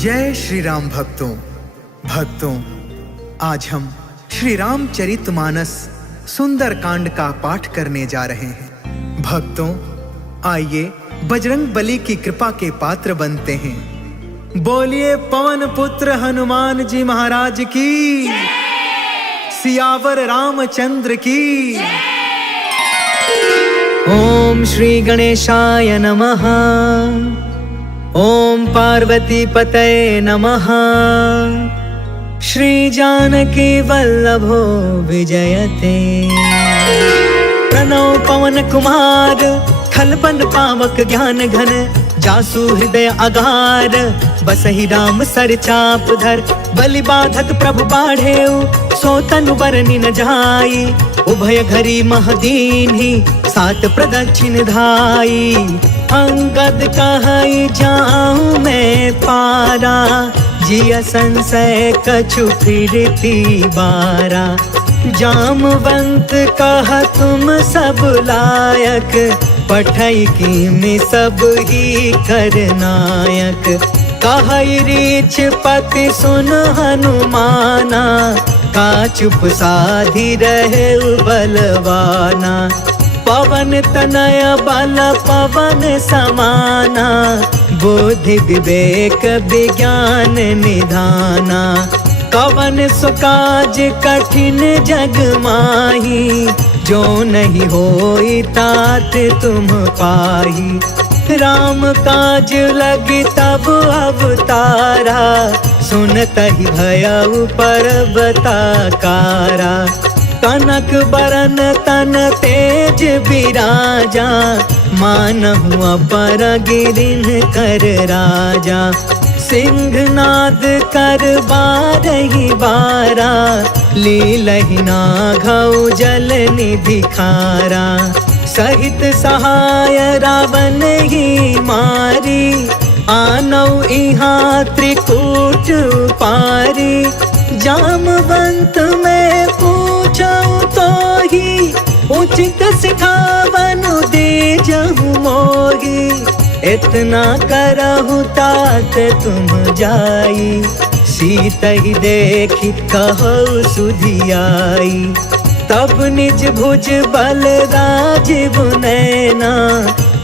जय श्री राम भक्तों, आज हम श्री रामचरितमानस सुंदर कांड का पाठ करने जा रहे हैं। भक्तों, आइए बजरंग बली की कृपा के पात्र बनते हैं। बोलिए पवन पुत्र हनुमान जी महाराज की, सियावर रामचंद्र की। ओम श्री गणेशाय नमः। ओम पार्वती पतये नमः। श्री जानकी वल्लभो विजयते। प्रणव पवन कुमार, खलबन पावक ज्ञान घन। जासु हृदय अगार, बसहि राम सर चाप धर। बलि बाधक प्रभु बाढ़ेउ, सो तनु बरनि न जाई। उभय घरी महदीन्हि, सात प्रदक्षिण धाई। अंगद कहई जाऊं मैं पारा, जिया संशय कछु फिरती बारा। जामवंत कह तुम सब लायक, पठई की में सब ही करनायक। कहई रीछ पति सुन हनुमाना, का चुप साधी रहे बलवाना। पवन तनय बल पवन समाना, बुद्धि विवेक विज्ञान निधाना। कवन सुकाज कठिन जग माही, जो नहीं होई तात तुम पाही। राम काज लगी तब अवतारा, सुनतहि भयउ पर्वताकारा। कनक बरन तन तेज बिराजा, मानहु अपर गिरिन कर राजा। सिंहनाद कर बारहि बारा, लीलहि नाघउ जल निधि खारा। सहित सहाय रावण ही मारी, आनौ इहाँ त्रिकूट पारी। जामवंत में पूछऊं तो ही, उचित सिखावन दे जहु मोही। इतना करहु तात तुम जाई, सीतहि देखी कहु सुधियाई। तब निज भुज बल राजीव नैना,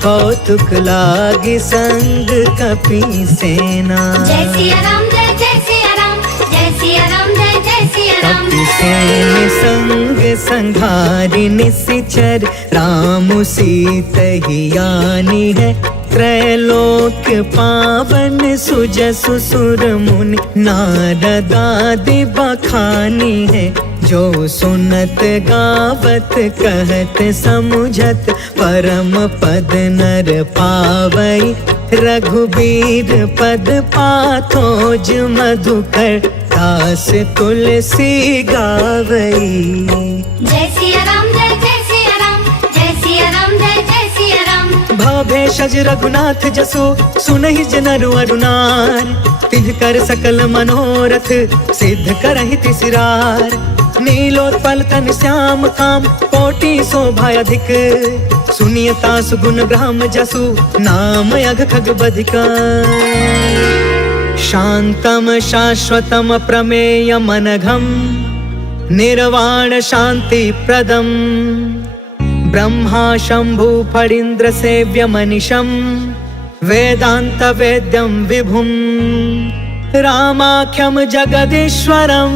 कौतुक लागी संग कपि सेना। जय सिया राम, जय जय सिया राम, जय सिया राम, जय जय सिया राम। कपि सेन संग संघारि निशिचर, राम सीतहि आनी है। त्रैलोक पावन सुजसु सुर मुनि, नारद आदि बखानी है। जो सुनत गावत कहत समुझत, परम पद नर पावई। रघुबीर पद पाथोज मधुकर, दास तुलसी गावई। जय सिया राम, जय जय सिया राम, जय सिया राम, जय जय सिया राम। भव भेषज रघुनाथ जसु, सुनहि जनरु अरुनार। तिन्ह कर सकल मनोरथ, सिद्ध करहि तिसिरार। नीलोत्पल तन श्याम काम, कोटि शोभा अधिक। सुनियता सुगुण ग्राम जसु, नाम अघ खग बधिका। शांतम शाश्वतम प्रमेय मनघम, निर्वाण शांति प्रदम। ब्रह्मा शंभु फणीन्द्र सेव्य मनिषम, वेदांत वेद्यम विभुम। रामाख्यम जगदीश्वरम,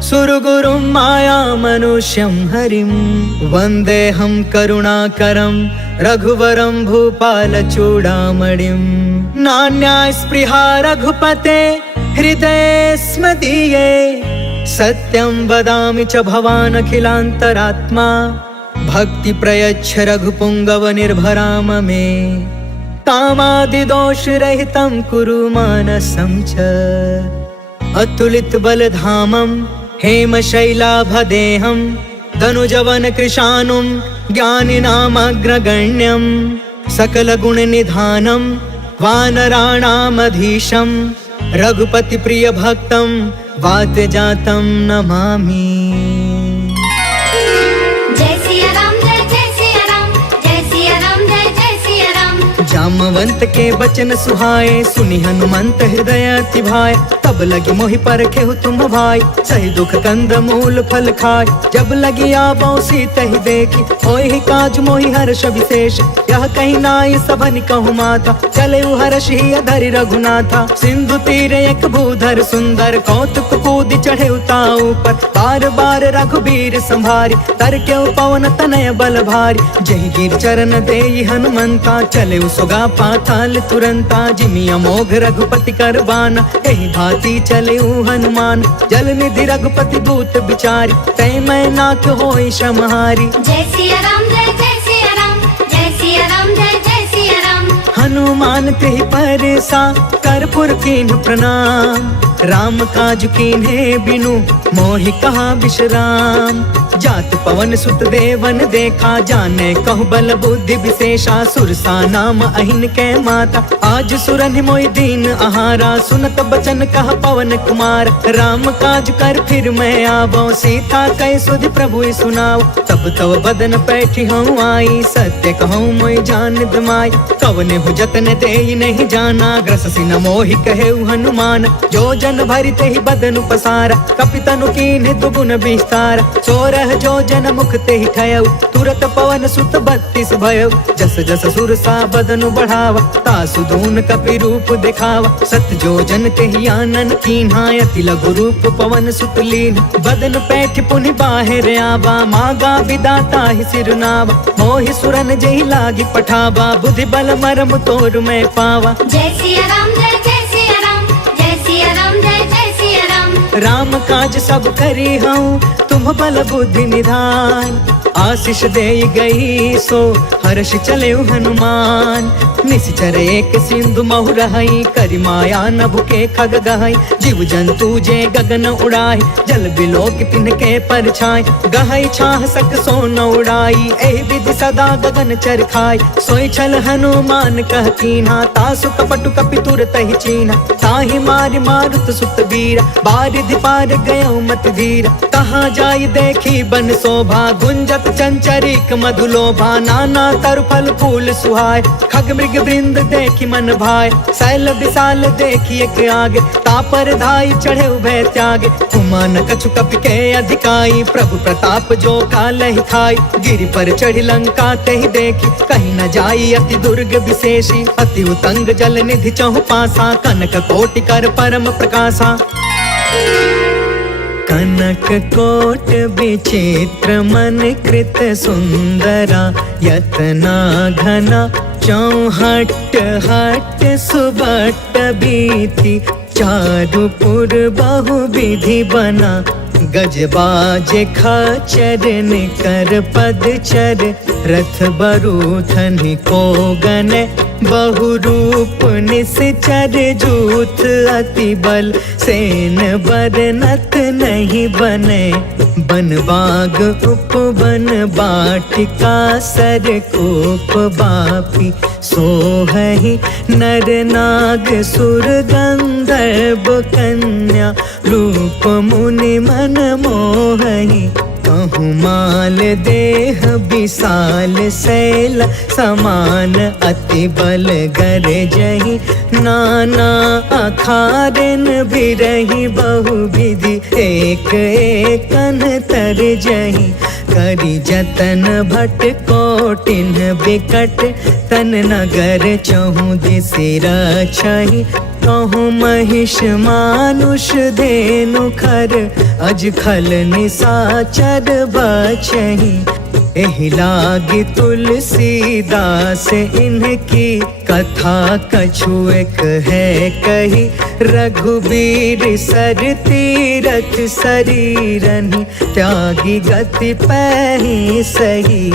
सुरगुरुं माया मनुष्यं हरिं। वन्देऽहं करुणाकरं, रघुवरं भूपाल चूडामणिं। नान्या स्पृहा रघुपते, हृदये स्मदीये। सत्यं वदामि च भवान् अखिलान्तरात्मा, भक्ति प्रयच्छ रघुपुङ्गव निर्भराम मे। कामादिदोष रहितं कुरु मानसं च, अतुलित बलधामं हेमशैलाभदेहं। तनुजवन कृशानुं, ज्ञानिनामग्रगण्यं। सकलगुणनिधानं, वानराणामधीशं। रघुपति प्रिय भक्तं, वातजातं नमामि। जय सिया राम, जय जय सिया राम, जय सिया राम, जय जय सिया राम। जामवंत के बचन सुहाए, सुनि हनुमंत हृदय अति भाए। तब लगी मोहि परखेहु तुम भाई, सही दुख कंद मूल फल खाय। जब लगी आबो सीतहि देखी, होहि काज मोहि हर्ष विशेष। यह कहीं नाई सबनि कहु माथा, चले हर्ष ही अधरि रघुनाथा। सिंधु तीर एक भूधर सुंदर, कौतुक कूद चढ़े उताऊ पर। बार बार रघुबीर संभारी, तर के पवन तनय बल भारी। जहि गिर चरण देई हनुमंता, चले सुगा पाताल तुरंता। जिमि अमोघ रघुपति करबाना, एहि भांति चले हनुमान। जल निधि रघुपति दूत बिचारी, तै मैं नाथ होई समहारी। जय सिया राम जय सिया राम, जय सिया राम जय सिया राम। हनुमान तेहि परसा, कर्पूर कीन्ह प्रणाम। राम काज कीन्हे बिनु, मोहि कहा विश्राम। जात पवन सुत देवन देखा, जाने कहु बल बुद्धि विशेषा। सुरसा नाम अहिन के माता, आज सुरनि मोहि दीन आहारा। सुनत बचन कह पवन कुमार, राम काज कर फिर मैं आवो। सीता कै सुधि प्रभु सुनाओ, तब तव बदन पैठी हूँ आई। सत्य कहूँ मोहि जान दमाई, कवने हु जतन देहि नहीं जाना। ग्रससि न मोहि कहे हनुमान, जो जन भरि तेहि बदन पसारा। कपितनु कीन्हे दुगुन विस्तार, सोरह जो जन मुख तेहि ठयउ। तुरत पवन सुत 32 भयउ, जस जस सुरसा बदनु बढ़ावा। तासु दून कपि रूप दिखावा, सत जो जन तेहि आनन कीन्हा। अति लघु रूप पवन सुत लीन, बदन पैठ पुनि बाहिर आवा। मागा विदाता ही सिरनावा, मोहि सुरन जेहि लागी पठावा। बुद्धि बल मरम तोर मैं पावा। जय सिया राम जय सिया राम, जय सिया राम जय सिया राम। राम काज सब करी हूँ, तुम बल बुद्धि निधान। आशीष दे गई सो, हर्ष चले हनुमान। निश्चर एक सिंधु महु रहई, करि माया नभु के खग गहई। जीव जंतु जे गगन उड़ाई, जल बिलोक तिनके परछाई। गहई छाह सक सो न उड़ाई, एहि विधि सदा गगन चर खाई। सोई छल हनुमान कह कीन्हा, तासु कपटु कपि तुरत ही चीन्हा। ताहि मारि मारुत सुत वीरा, बारिधि पार गयो मत धीरा। कहाँ जाई देखी बन शोभा, गुंजत चंचरिक मधुलोभा। नाना तरु फल फूल सुहाय, खग मृग वृंद देखी मन भाय। शैल विशाल देखी एक आगे, तापर धाई चढ़े उभय त्यागे। उमान कछु कपि के अधिकाई, प्रभु प्रताप जो कालहि खाई। गिरि पर चढ़ी लंका तेहि देखी, कहीं न जाई अति दुर्ग विशेषी। अति उतंग जल निधि चहु पासा, कनक कोटि कर परम प्रकाशा। कनक कोट विचित्र मन कृत सुंदरा। यतना घना चौहट हट सुबट बीती। चारुपुर बहु विधि बना, गजबाज खचर निकर पदचर। रथ बरूथन को गन, बहु रूप निश्चर। जूथ अति बल, सेन बरनत नहीं बने। बन बाग उपवन बाटिका, सर कोप बापी। सोहहि नर नाग सुर गंधर्व कन्या। रूप मुनि मन मोहहि, कहूँ माल देह विशाल। शैल समान अति बल गरजहि, नाना अखारन बिरहि। बहु विधि एक एकन तरजहि। करि जतन भट कोटिन बिकट, तन नगर चहु दिसि रछहि। कहूँ महिष मानुष धेनु खर, अज खल निसाचर बचहि। एहि लागी तुलसीदास इनकी, कथा कछु एक है कही। रघुबीर सर तीरथ शरीरनि, त्यागी गति पैहि सही।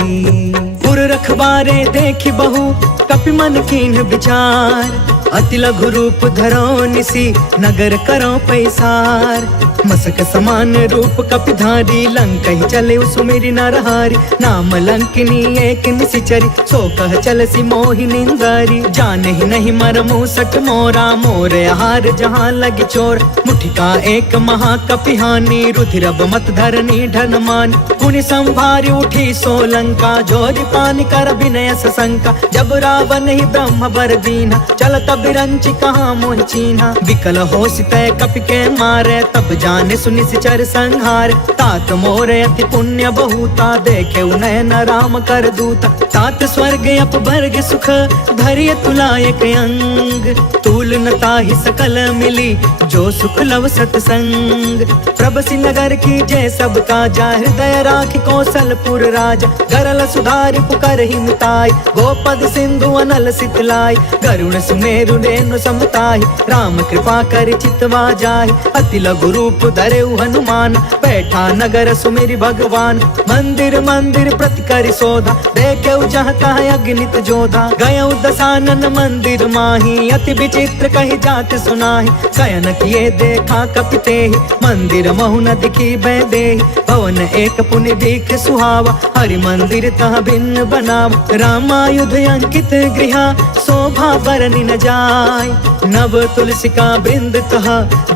पुर रखवारे देखि बहु, कपि मन कीन्ह विचार। अति लघु रूप धरो निसी, नगर करो पैसार। मसक समान रूप कपिधारी, लंकहि चले सुमिरि नरहारी। नाम लंकिनी एक निशिचरी, सो कह चलसी मोहि निंदारी। जानहि नहीं मरमु सठ मोरा, मोर आहार जहाँ लग चोर। मुठिका एक महाकपिहानी, रुधिरब मत धरनी ढन मान। पुनि संभारी उठी सो लंका, जोरि पान कर विनय सशंका, जब रावण ही ब्रह्म बर दीना, चलत बिरंच कहाँ मोह चीन्हा। विकल हो सितय कपि के मारे, तब जाने सुनि सिचर संहार। तात मोरे अति पुण्य बहुता, देखे नयन राम कर दूता। तात स्वर्ग अपवर्ग सुख, धैर्य तुलायक अंग। तूल न ताहि सकल मिली, जो सुख लव सतसंग। प्रभसि नगर की जय सब काजा, हृदय राखि कौशलपुर राजा। गरल सुधारि पुकर ही मिताई, गोपद सिंधु अनल सितलाई। गरुण सुमेरु रेणु समताहि, राम कृपा कर चितवा जाहि। अति लघु रूप धरेउ हनुमान, बैठा नगर सुमिरि भगवान। मंदिर मंदिर प्रति करि सोधा, देखेउ जहाँ तहाँ अगणित जोधा। गयउ दसानन मंदिर माही, अति विचित्र कहि जात सुनाहि। शयन किए देखा कपि तेहि, मंदिर महु न दिखी बैदेहि। भवन एक पुनि दीख सुहावा, हरि मंदिर तह भिन्न बनावा। रामायुध अंकित गृहा, शोभा बरनि न जाय। नव तुलसिका बृंद तह,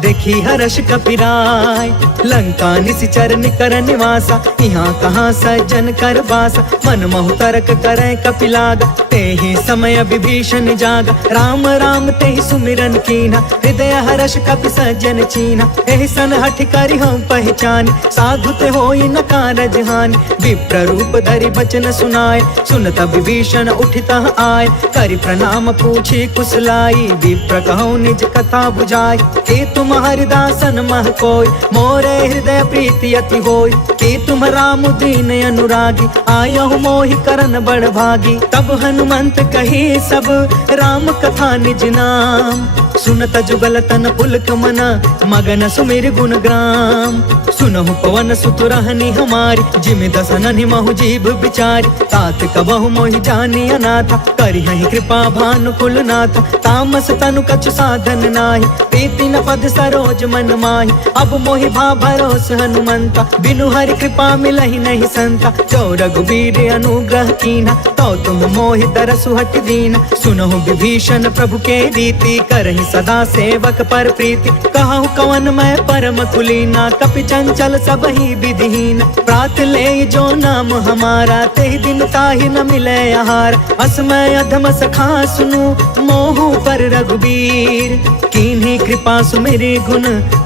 देखी हर्ष कपिराय। लंका निशिचर निकर निवासा, यहाँ कहाँ सज्जन कर बासा। मन महु तर्क करे कपिलागा, तेहि समय विभीषण जागा। राम राम तेहि सुमिरन कीन्हा, हृदय हर्ष कपि सज्जन चीन्हा। एहि सन हठि करि हम पहचानी, साधु ते होई न कारज हानि। विप्र रूप धरि बचन सुनाए, सुनत विभीषण उठितः आए। करि प्रणाम पूछी कुशलाई, विप्र कहौ निज कथा बुझाई। कि तुम हरिदासन मह कोय, मोरे हृदय प्रीति अति होय। कि तुम राम दीन अनुरागी, आयहु मोहि करन बड़ भागी। तब हनुमंत कही सब, राम कथा निज नाम। सुनत जुगल तन पुलक मन, मगन सुमिर गुण ग्राम। सुनहु पवन सुत रहनी हमारी, जिमि दसन महु जीव बिचारी। तात कबहु मोहि जानी अनाथा, करिहहि कृपा भानुकुल नाथा। तामस तनु कछु साधन नाही, प्रीति न पद सरोज मन माही। अब मोहि भा भरोस हनुमंता, बिनु हरि कृपा मिलहि नहीं संता। जो रघुबीर अनुग्रह कीन्हा, तो तुम मोहि तरसु हट दीना। सुनहु विभीषण प्रभु के रीति, करहि सदा सेवक पर प्रीति। कहु कवन मैं परम कुलीना, कपि चंचल सब ही विधिहीन। प्रात ले जो नाम हमारा, तेहि दिन ताहि न मिले आहार। असमय अधम सखा सुनु, मोहु पर रघुबीर। कीन्ही कृपा सुमिरि गुण,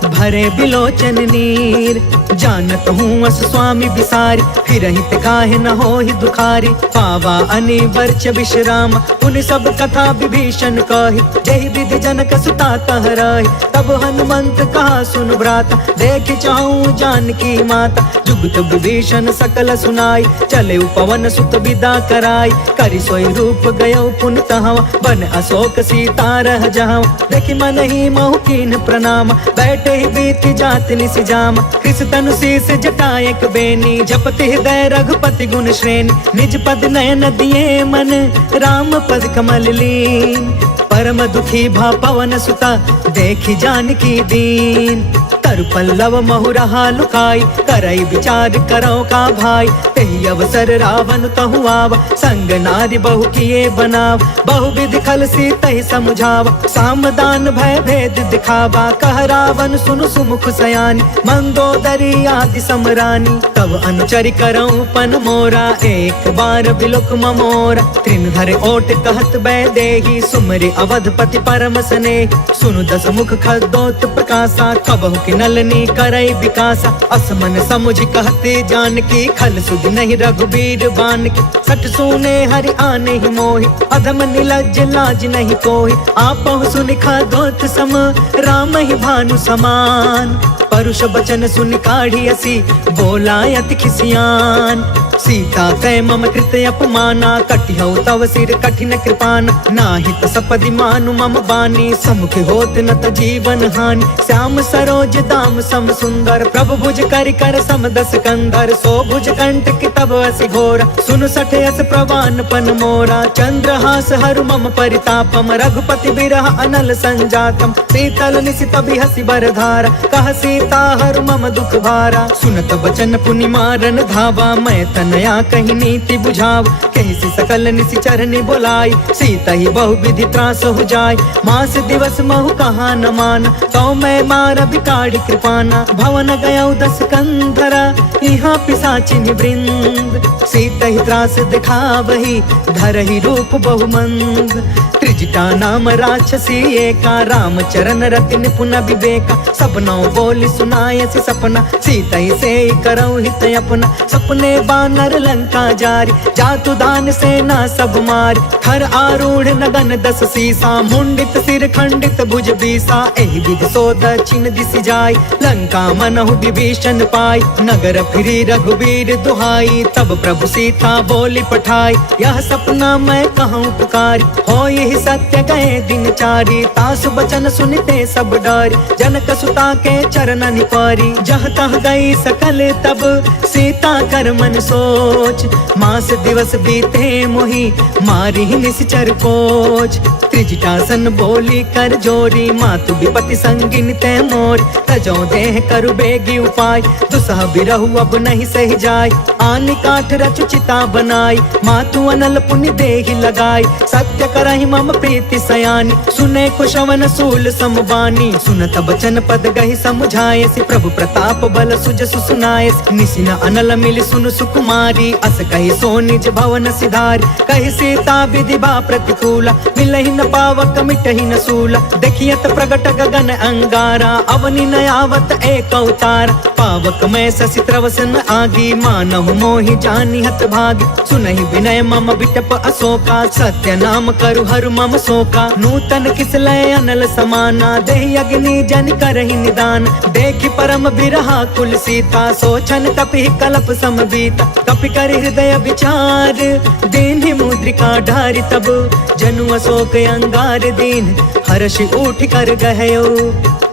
भरे बिलोचन नीर। जानत हूँ अस स्वामी बिसारी, फिरहित काहे न होहि दुखारी। पावा अनिवर्च विश्राम, उन सब कथा विभीषण कही। जहि विधि जनक सुता तह रही, तब हनुमंत कहा सुन भ्राता। देख चाहूँ जानकी माता, जुगत विभीषण सकल सुनाई। चले पवन सुत विदा कराई, करि सोई रूप गयो पुन तहवा। बन अशोक सीता रह जहाँ, देखि मन ही महु कीन प्रणाम। बैठे ही बीत जात निस जाम, कृष तनु शीस जटायक बेनी। जपति हृदय रघुपति गुण श्रेणी, निज पद नयन दिए मन, राम पद कमल लीन। परम दुखी भा पवन सुता, देखि जानकी दीन। तरु पल्लव महु रहा लुकाई, करई विचार करो का भाई। तेहि अवसर रावण तहु आवा, संग नारी बहु किए बनाव। बहु विधि खल सीतहि समुझावा, सामदान भय भेद दिखावा। कह रावण सुनु सुमुख सयानी, मंदोदरी आदि समरानी। तब अनुचरि करऊं पन मोरा, एक बार बिलोक ममोरा। त्रिन धरे ओट कहत बैदेही, सुमरि अवधपति परम स्नेह। सुनु दस मुख खदोत प्रकाशा, कबहु कि नलनी करई विकासा। असमन समुझ कहते जानकी, खल सुध नहीं रघुबीर बानकी। सठ सुने हरि आने ही मोहि, अधम निलज्ज लाज नहीं कोहि। आपहु सुनि खदोत सम, राम ही भानु समान। परुष बचन सुनि काढ़ी असी, बोला अति खिसियान। सीता तय मम कृत अपमाना, कटिहउ तव सिर कठिन कृपाना। नाहित सपदि मानु मम बानी, समुख होत न त जीवन हानि। श्याम सरोज दाम सम सुंदर, प्रभु भुज करि कर सम दस कंधर। सो भुज कंटक तब असि घोरा, सुन सठ यस प्रवान पन मोरा। चंद्रहास हरु मम परितापम, रघुपति बिरह अनल संजातम। शीतल निशित बिहसि बरधारा, कह सीता हरु मम दुख भारा। सुनत बचन पुनि मारन धावा, मैं तन नया कहीं नीति बुझाव, कहीं सी सकल निसी चरनी बोलाई, सीता ही बहु विधि त्रास हो जाय, मास दिवस महु कहा न मान, तो मैं मार बिकाड़ी कृपाना, भवन गया 10 कंधरा, यहाँ पिशाचिन वृंद, सीता ही त्रास दिखा वही, धर ही रूप बहुमंद, त्रिजटा नाम राक्षसी एका, राम चरण रति निपुण विवेका, सपनों बोली सुनाए से सपना, सीता ही से करौ हित अपना, सपने बानर लंका जारी, जातु दान सेना सब मारी, हर आरूढ़ नगन 10 सीसा, मुंडित सिर खंडित भुज बीसा, एहि विधि सो दक्षिण दिशि जाय, लंका मनहु विभीषण पाई, नगर फिरी रघुवीर दुहाई, तब प्रभु सीता बोली पठाई, यह सपना मैं कहूँ पुकारी, हो यही सत्य गए दिन चारी, तासु बचन सुनते सब डरी, जनक सुता के चरण निपारी, जह तह गई सकल तब सीता कर मन सोच, मास दिवस बीते मोही मारी निश्चर कोच, त्रिजटासन बोली कर जोरी, मातु विपति संगिन ते मोर, तजो देह करु बेगी उपाय, दुसह बिरहु अब नहीं सही जाय, आनि काठ रचु चिता बनाई, मातु अनल पुण्य देहि लगाई, सत्य करहि मम प्रीति सयानी, सुने कुशवन सूल समबानी, सुनत बचन पद गहि समझाए, से प्रभु प्रताप बल सुजसु सुनाए, निसिन अनल मिल सुन सुकुमारी, अस कहि सो निज भवन सिधारी, कहि सीता विधि बा प्रतिकूला, मिलहि न पावक मिटहि न सूला, देखियत प्रगट गगन अंगारा, अवनि न आवत एक अवतार, पावक में शशि त्रवसन आगी, मानहु मोहि जानि हत भागी, सुनहि विनय मम बिटप अशोका, सत्य नाम करु हरु मम शोका, नूतन किसलय अनल समाना, देहि अग्नि जन करहि निदान, देखि परम बिरहा कुल सीता, सोचन कपि कलप समबीता, कपि कर हृदय विचार, दीन्हि मुद्रिका ढारि तब, जनु अशोक अंगार दीन, हर्ष उठ कर गहयो,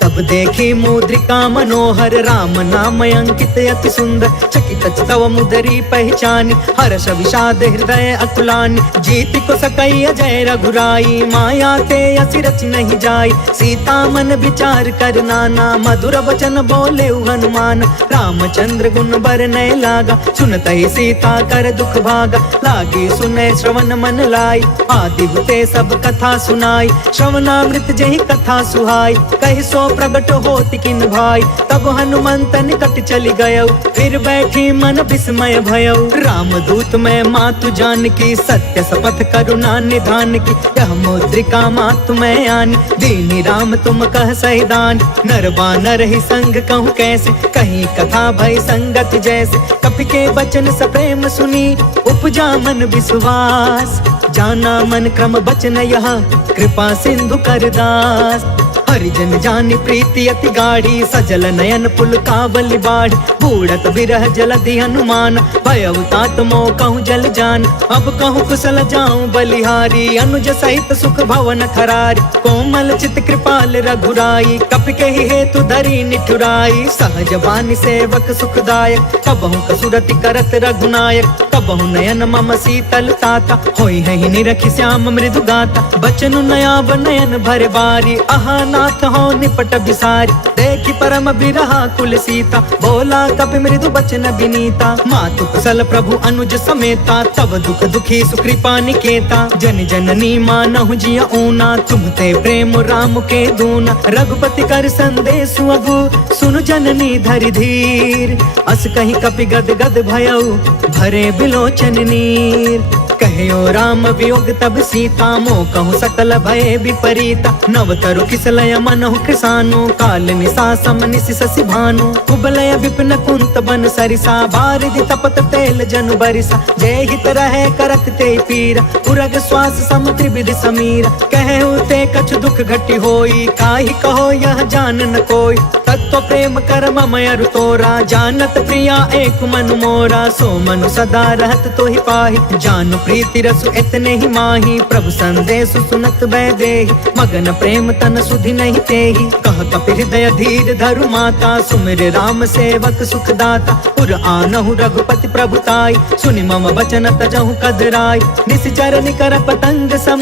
तब देखी मुद्रिका मनोहर, राम नाम अंकित अति सुंदर, चकित तव मुदरी पहचानी, हर्ष विषाद हृदय अकुलानी, जीति को सकई अजय रघुराई, माया ते असि रच नहीं जाई, सीता मन विचार कर नाना, मधुर वचन बोले हनुमान, रामचंद्र गुण बरनय लागा, सुनत ही सीता कर दुख भागा, लागी सुने श्रवण मन लाई, आदि हुते सब कथा सुनाई, श्रवणामृत जही कथा सुहाई, कहि सो प्रगट होति किन भाई, तब हनुमंत निकट चली गयो, फिर बैठी मन विस्मय भयो, राम दूत में मातु जान की, सत्य शपथ करुणा निधान की, यह मुद्रिका मातु में आनी, दीनी राम तुम कह सही दान, नर बानर ही संग कहूँ कैसे, कहीं कथा भय संगत जैसे, कपि के बचन सप्रेम सुनी, उपजा मन विश्वास, जाना मन क्रम बचन यह, कृपा सिंधु कर दास, हरिजन जानि प्रीति अति गाढ़ी, सजल नयन पुल कावली बाढ़, बूढ़त बिरह जलधि हनुमान, भयउ तात मोह कहूँ जल जान, अब कहूँ कुशल जाऊं बलिहारी, अनुज सहित सुख भवन खरारी, कोमल चित कृपाल रघुराई, कपि के ही हेतु धरी निठुराई, सहज बानी सेवक सुखदायक, कबहु कसुरति करत रघुनायक, कबहु नयन मम शीतल ताता, होई है ही निरखि श्याम मृदु गाता, बचनु नयाब नयन भर बारी, आहा नाथ हो निपट बिसारी, देखि परम बिरहा कुल सीता, बोला कपि मृदु बचन विनीता, मातु कुशल प्रभु अनुज समेता, तब दुख दुखी सुकृपा निकेता, जन जननी मानहु जिया ऊना, तुमते प्रेम राम के दूना, रघुपति कर संदेशु अगु, सुनु जननी धरि धीर, अस कहीं कपि गद गद भयउ, भरे बिलोचन नीर, कहो राम वियोग तब सीता, मोह कहूँ सकल भय विपरीता, नव तरु किसलय मनहु कृसानु, काल निशा सम निशि शशि भानु, कुबलय विपिन कुंत बन सरिसा, बारिधि तपत तेल जनु बरिसा, जय हित रहे करत ते पीरा, उरग श्वास सम त्रिविधि समीरा, कहु ते कछु दुख घटी होई, काहि कहो यह जान न कोई, तत्व प्रेम कर मम अरु तोरा, जानत प्रिया एक मनु मोरा, सो मनु सदा रहत तो ही पाहि, जानु प्रीति रसु इतने ही माही, प्रभु संदेश सुनत बै देहि, मगन प्रेम तन सुधि नहीं तेहि, कह कपि हृदय धीर धरु माता, सुमिर राम सेवक सुखदाता, पुर आनहु रघुपति प्रभुताई, सुनि मम वचन तजहु कदराई, निश्चर निकर पतंग सम,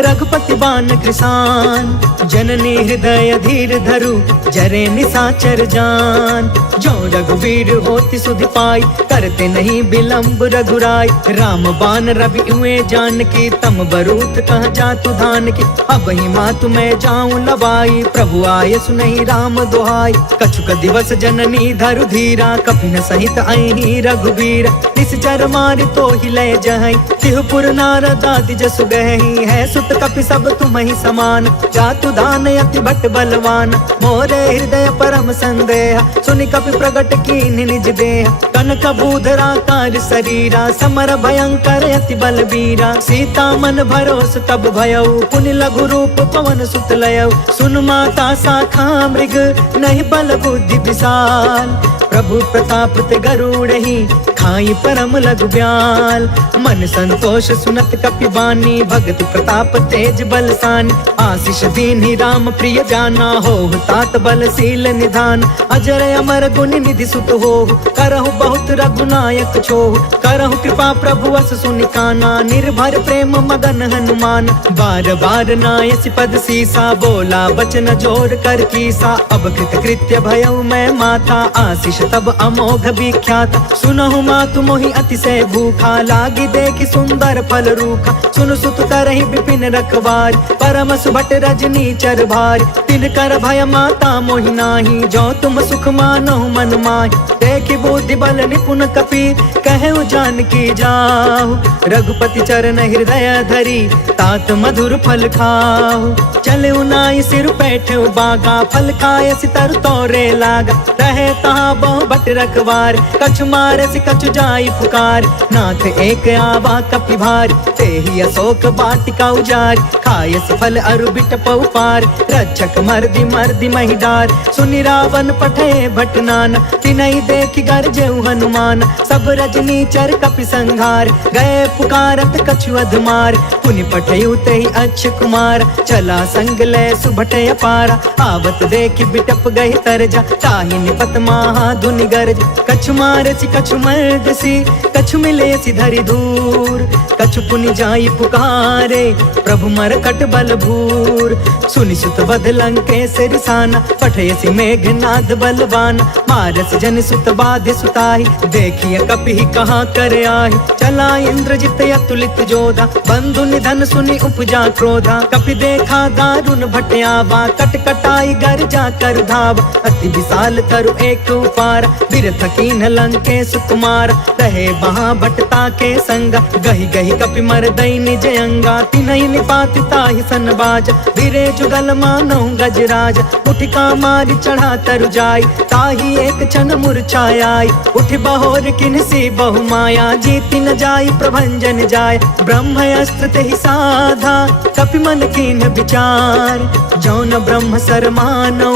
रघुपति बान कृसान, जननी हृदय धीर धरु, जरे निशाचर निशाचर जान। जो रघुवीर होति सुधि पाई, करते नहीं विलंब रघुराई। राम बान रवि हुए जान की, तम बरूत कह जातु धान की। अब ही मातु मैं जाऊं लवाई, प्रभु आय सुनहि राम दुहाई। कछुक दिवस जननी धरु धीरा, कपिन सहित अहि रघुवीर। निश्चर मारि तो ही लय जहई, तिहुपुर नारद आदि जसु गहई। है सुत कपि सब तुम्हि समान, जातु दान अति भट बलवान। मोरे हृदय परम संदेह, सुनि कपि प्रगट कीन्हि निज देह। कनक बूधरा कार शरीरा, समर भयंकर अति बलबीरा। सीता मन भरोस तब भयउ, पुनि लघु रूप पवन सुत लयउ। सुन माता शाखा मृग, नहीं बल बुद्धि विशाल। प्रभु प्रताप ते गरुड़हि, खाई परम लघु ब्याल। मन संतोष सुनत कपि बानी, भगति प्रताप तेज बलसानी। आशीष दीन्हि राम प्रिय जाना, होहु तात बलशील निधान। अजर अमर गुण निधि सुत होहु, करहु बहुत रघुनायक छोहु। करहु कृपा प्रभु अस सुनि काना, निर्भर प्रेम मगन हनुमान। बार बार नायसि पद सीसा, बोला बचन जोर कर कीसा। अब कृत कृत्य भयउ मैं माता, आशीष तब अमोघ विख्यात। सुनहु मातु मोहि अतिशय भूखा, लागी देखि सुंदर फल रूखा। सुन सुत करहि विपिन रखवार, परम सुभट रजनी चर भार। तिन कर भय माता मोहि नाही, जो तुम सुख मानहु मन माहि। देखि बुद्धि बल निपुण कपि, कहु जानकी जाहु। रघुपति चरण हृदय धरी, तात मधुर फल खाहु। चले नाई सिर बैठे बागा, फल खाए सितर तोरे लागा। रहे तहाँ बहु भट रखवार, कछु मारे से कछु जाई पुकार। नाथ एक आवा कपि भार, तेहि अशोक वाटिका उजारी। खायस फल अरु बिटपउ पार, रक्षक मर्दि मर्दि महि डार। सुनि रावण पठे भट नाना, तिनहि देखि गरजेउ हनुमान। सब रजनी चर कपि संघार, गए पुकारत कछु अधमार। पुनि पठेउ तेहि अक्ष कुमार, चला संग लय सुभट अपारा। आवत देखि बिटप गहि तरजा, ताहि निपत महा धुनि गरज। कछु मारसि कछु मर्दसि, कछु मिलेसि धरि दूर। कछु पुनि जाई पुकारे, प्रभु मरकट बल भूर। सुनि सुत बध लंकेश रिसाना, पठयसि मेघनाद बलवान। मारस जन सुत बाधि सुताहि, देखिए कपि कहाँ कर आहि। चला इंद्रजित अतुलित जोधा, बंधु निधन सुनि उपजा क्रोधा। कपि देखा दारुण भट आवा, कट कटाई गर जा कर धावा। अति विशाल तरु एक उपार, बिरथ कीन लंकेश कुमार। रहे वहाँ भटता के संगा, गहि गहि कपि मरदई निज अंगा। तिनहि निपाति ताहि सन बाजा, बिरे जुगल मानहु गजराज। उठिका मारि चढ़ा तरु जाई, ताहि एक क्षण मूर्छाई। उठ बहोर किन्सी बहु माया, जीति न जाई प्रभंजन जाय। ब्रह्म अस्त्र तेहि साधा, कपि मन कीन विचार। जौन ब्रह्म सर मानौ,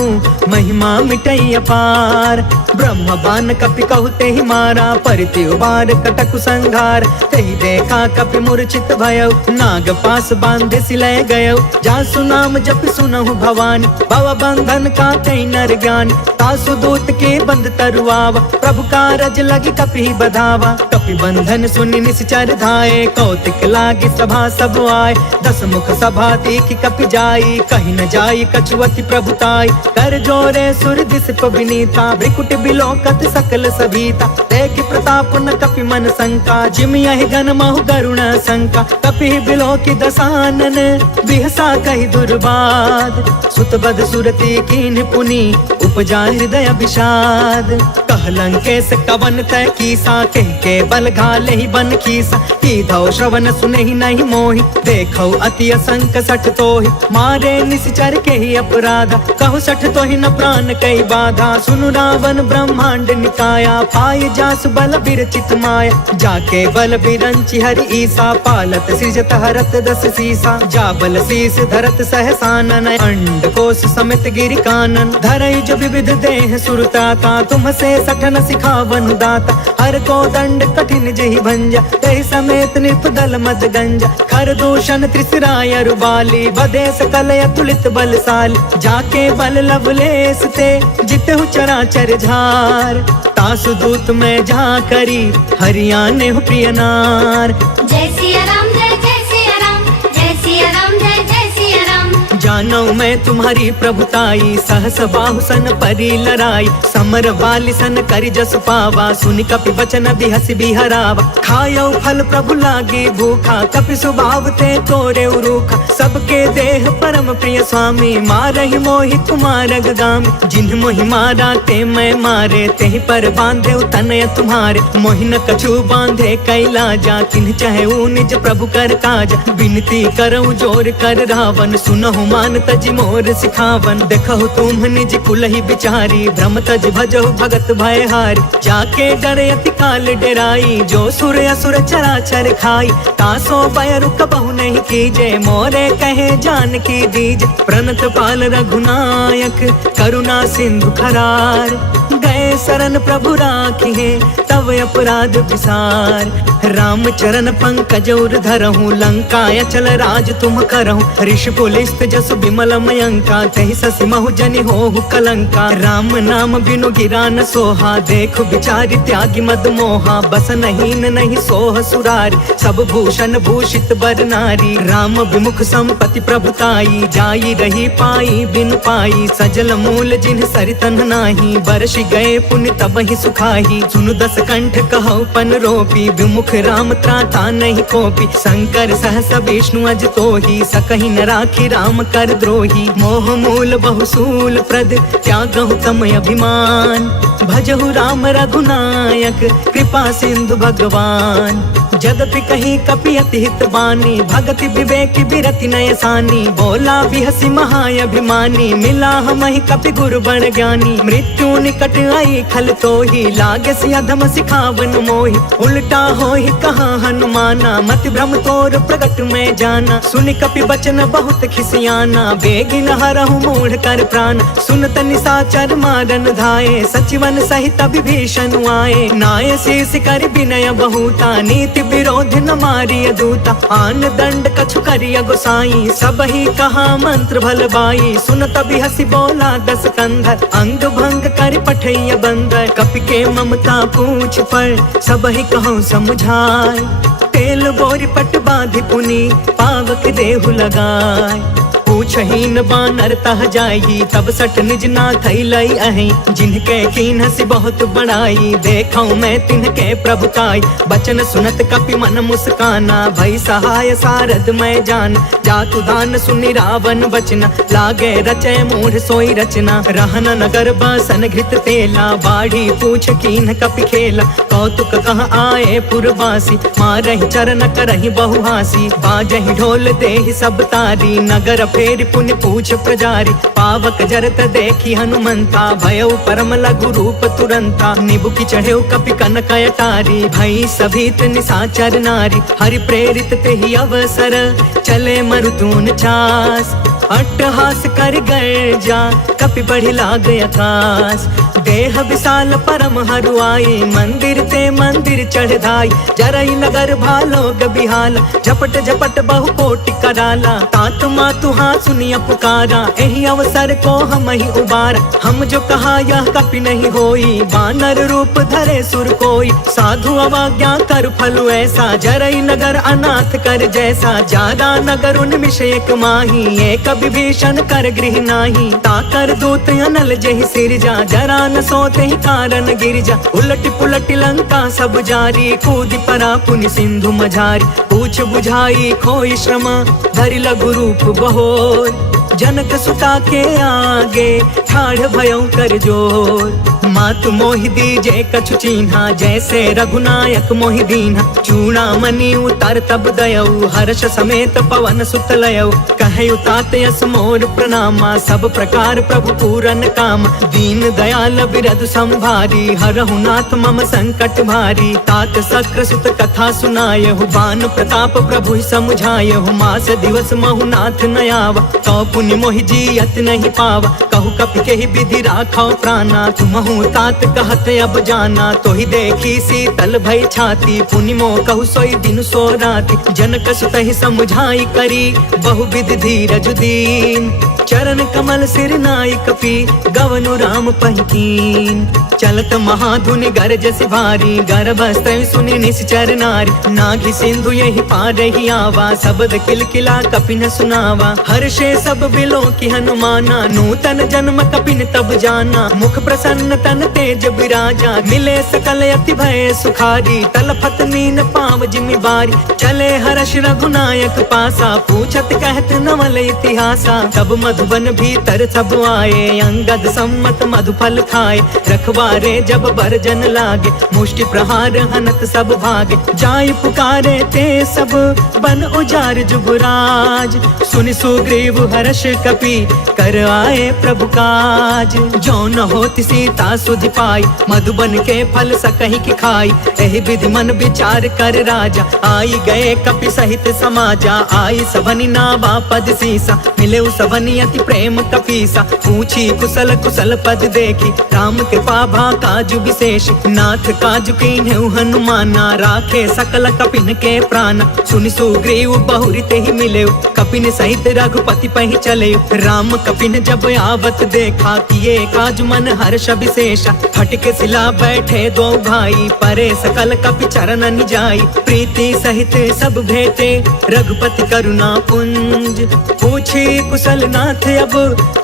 महिमा मिटई अपार। ब्रह्म बान कपि कहु तेहि मारा, परिति उबार कटकु संघार। तेहि देखा कपि मूर्छित भयउ, नाग पास बांधे सिलय गयउ। जासु नाम जप सुनहु भवानी, भव बंधन काटई नर ज्ञानी। तासु दूत के बंध तरुआवा, प्रभु कारज लगी कपि बधावा। कपि बंधन सुनि निश्चर धाये, कौतिक लागी सभा सब आए। दस मुख सभा देखि कपि जाई, कहि न जाई कछुअति प्रभुताई। कर जोरे सुर दिसप विनीता, भ्रिकुट बिलोकत सकल सभीता। देखि प्रताप न कपि मन शंका, जिम यहि गन महु गरुण शंका। कपि बिलोकि दसानन, बिहसा कहि दुर्बाद। सुत बध सुरति कीन्ह पुनि, उपजा हृदय विषाद। कह लंकेश कवन तय कीसा, कह के बल घाले ही बन कीसा। कीधौ श्रवण सुनहि नहीं मोहि, देखौ अति असंक सठ तोहि। मारे निश्चर के ही अपराधा, कहु सठ तोहि न प्राण कई बाधा। सुनु रावण ब्रह्मांड निकाया, पाय जासु बल बिरचित माया। जाके बल बिरंचि हरि ईसा, पालत सृजत हरत दस सीसा। जा बल शीस धरत सहसानन, अंड कोश समित गिरि कानन। धरई जो विविध देह सुरताता, तुम से सठन सिखावन दाता। हर को दंड कठिन जहि भंजा, तेहि समेत निप दल मद गंजा। खर दूषण त्रिसराय रुबाली, बधे सकल अतुलित बलशाली। जाके बल लवलेस ते, जितहु चराचर झार। तासु दूत में जा करी, हरियाणे हो प्रिय नार। जय सिया राम, जय जय सिया राम, जय सिया राम, जय जय सिया राम। जानो मैं तुम्हारी प्रभुताई, सहस बाहु सन परी लड़ाई, समर वाली सन करि जस पावा, सुनि कपि वचन बिहसि बिहरावा। खायो फल प्रभु लागी भूखा, कपि स्वभाव ते तोरे उरूखा, सबके देह परम प्रिय स्वामी, मारहि मोहि कुमार गगामी। जिन्ह मोहि मारा ते मैं मारे, तेहि पर बांधे तनय तुम्हारे, मोहि न कछु बांधे कैलाजा, किन्ह चाहे निज प्रभु कर काज। विनती करऊं जोर कर रावण, सुनहु मान तज मोर सिखावन। देखहु तुम निज कुलहि बिचारी, भ्रम तज भजहु भगत भय हारी। जाके डरे अति काल डेराई, जो सुर असुर चराचर खाई। तासो भय कबहु नहीं कीजे, मोरे कहे जान की दीज। प्रणत पाल रघुनायक, करुणा सिंधु खरार, गए शरण प्रभु राखिए, तब अपराध विसार। राम चरण पंकज उर धरहु, लंका अचल राज तुम करहु। ऋषि पुलिस्त जसु बिमल मयंका, तहि ससि महु जनि होहु कलंका। राम नाम बिनु गिरा न सोहा, देखु बिचारी त्यागी मद मोहा। बस नहीं सोह सुरारी, सब भूषण भूषित बर नारी। राम विमुख संपत्ति प्रभुताई, जाई रही पाई बिनु पाई। सजल मूल जिन्ह सरितन नाही, बरसि गए पुण्य तबहि सुखाही। सुनु दस कंठ कहु पन रोपी, विमुख राम त्राता नहीं कोपी। शंकर सहस विष्णु अज तोहि, सकहि न राखी राम कर द्रोही। मोह मूल बहुसूल प्रद, त्यागहु तम अभिमान। भजहु राम रघुनायक, कृपा सिंधु भगवान। जदपि कहीं कपि अति हित बानी, भगति विवेक बिरति नय सानी। बोला बिहसि महाअभिमानी, मिला हमहि कपि गुरु बड़ ज्ञानी। मृत्यु निकट आई खल तोहि, लागे सि अधम सिखावन मोहि। उल्टा होहि कहा हनुमाना, मति भ्रम तोर प्रगट में जाना। सुनि कपि बचन बहुत खिसियाना, बेगिन हरहु मूढ़ कर प्राण। सुनत निशाचर मारन धाये, सचिवन सहित विभीषण आए। नाय शीस कर विनय बहुता, नीति विरोध न मारिय दूता। आन दंड कछु करिय गोसाई, सबहि कहा मंत्र भल बाई। सुनत बिहसि बोला दस कंधर, अंग भंग कर पठैय बंदर। कपि के ममता पूछ पर, सबहि कहूँ समझाय। तेल बोरी पट बांधि पुनि, पावक देहु लगाय। पूछहीन बानर तह जाई, तब सठ निज नाथ लई अहि। जिनके कीन्हसि बहुत बड़ाई, देखऊं मैं तिनके प्रभुताई। बचन सुनत कपि मन मुस्काना, भई सहाय सारद मैं जान। जातु दान सुनि रावण बचना, लागे रचय मूढ़ सोई रचना। रहन नगर बासन घृत तेला, बाढ़ी पूछ कीन्ह कपि खेला। कौतुक कह आए पुरवासी, मारहि चरण करहि बहुहासी। बाजहि ढोल देहि सब तारी, नगर फेरि पुण्य पूछ प्रजारी। पावक जरत देखी हनुमंता, भयउ परम लघु रूप तुरंता। निबुकि चढ़ेउ कपि कनक अटारी, भई सभीत निशाचर नारी। हरि प्रेरित तेहि अवसर, चले मरुतून चास। अट्टहास कर गर्जा, कपि बढ़ि लाग आकाश। देह विशाल परम हरुआई, मंदिर ते मंदिर चढ़ धाई। जरई नगर भालोग बिहाला, झपट झपट बहु कोटि कराला। तात मातु हाँ सुनिया पुकारा, एहि अवसर को हम ही उबारा। हम जो कहा यह कपि नहीं होई, बानर रूप धरे सुर कोई। साधु अवज्ञा कर फलु ऐसा, जरई नगर अनाथ कर जैसा। जारा नगर उन्मिष एक माही, एक विभीषण कर गृह नाही। ताकर दूत अनल जहि सिरजा, जरा न सोते ही कारण गिरजा। उलट पुलट लंका सब जारी, कूदि परा पुनि सिंधु मझारी। पूछ बुझाई खोई श्रम, धरि लघु रूप बहोर। जनक सुता के आगे, ठाढ़ भयउ कर जोर। मातु मोहि दीजे कछु चीन्हा, जैसे रघुनायक मोहि दीन्हा। चूड़ामणि उतर तब दयऊ, हर्ष समेत पवन सुत लयऊ। कहयु तात यस मोर प्रणामा, सब प्रकार प्रभु पूरन काम। दीन दयाल बिरधु संभारी, हरहु नाथ मम संकट भारी। तात सक्र सुत कथा सुनायहु, बान प्रताप प्रभु समुझायहु। मास दिवस महु नाथ न आवा, कौ पुनि मोहि जियत नहीं पावा। कहु कपि केहि विधि राखौ प्राणा, तुमहु कहूँ तात कहत अब जाना, तो ही देखी शीतल भई छाती। पुनि मो कहु सोई दिन सो राति, जनक सुत ही समुझाई करी बहुविध धीरज दीन। चरण कमल सिर नाई कपि गवनु राम पहिकीन। चलत महाधुनि गरज से भारी, गर्भस्थ सुनि निश्चर नारी। नाघि सिंधु यही पार ही आवा, शब्द किलकिला कपिन सुनावा। हर्षे सब बिलो की हनुमाना, नूतन जन्म कपिन तब जाना। मुख प्रसन्न तन तेज विराजा, मिले सकल अति भय सुखारी। तलफत नीन पाव जिमि बारी, चले हर्ष रघुनायक पासा। पूछत कहत नवल इतिहासा, तब मधुबन भीतर सब आए। अंगद सम्मत मधुफल खाए, रखवारे जब बरजन लागे। मुष्टि प्रहार हनत सब भागे, जाय पुकारे ते सब बन उजार जुगराज। सुनि सुग्रीव हर्ष कपि कर आए प्रभु काज। जो न होति सीता सुधि पाई, मधुबन के फल सकहि की खाई। एहि विधि मन विचार कर राजा, आई गए कपि सहित समाजा। आई सबनि नावा पद सीसा, मिले सबनि अति प्रेम कपीसा। पूछी कुशल कुशल पद देखी, राम कृपा भा काजु विशेष। नाथ काजु कीन्हु हनुमाना, राखे सकल कपिन के प्राण। सुनि सुग्रीव बहुरी ते ही मिले, कपिन सहित रघुपति पहि चले। राम कपिन जब आवत देखा, किए काज मन हर्ष विशेषा। फटके सिला बैठे दो भाई, परे सकल कपि चरण जाई। प्रीति सहित सब भेटे, रघुपति करुणा पुंज। पूछी कुशल नाथ अब,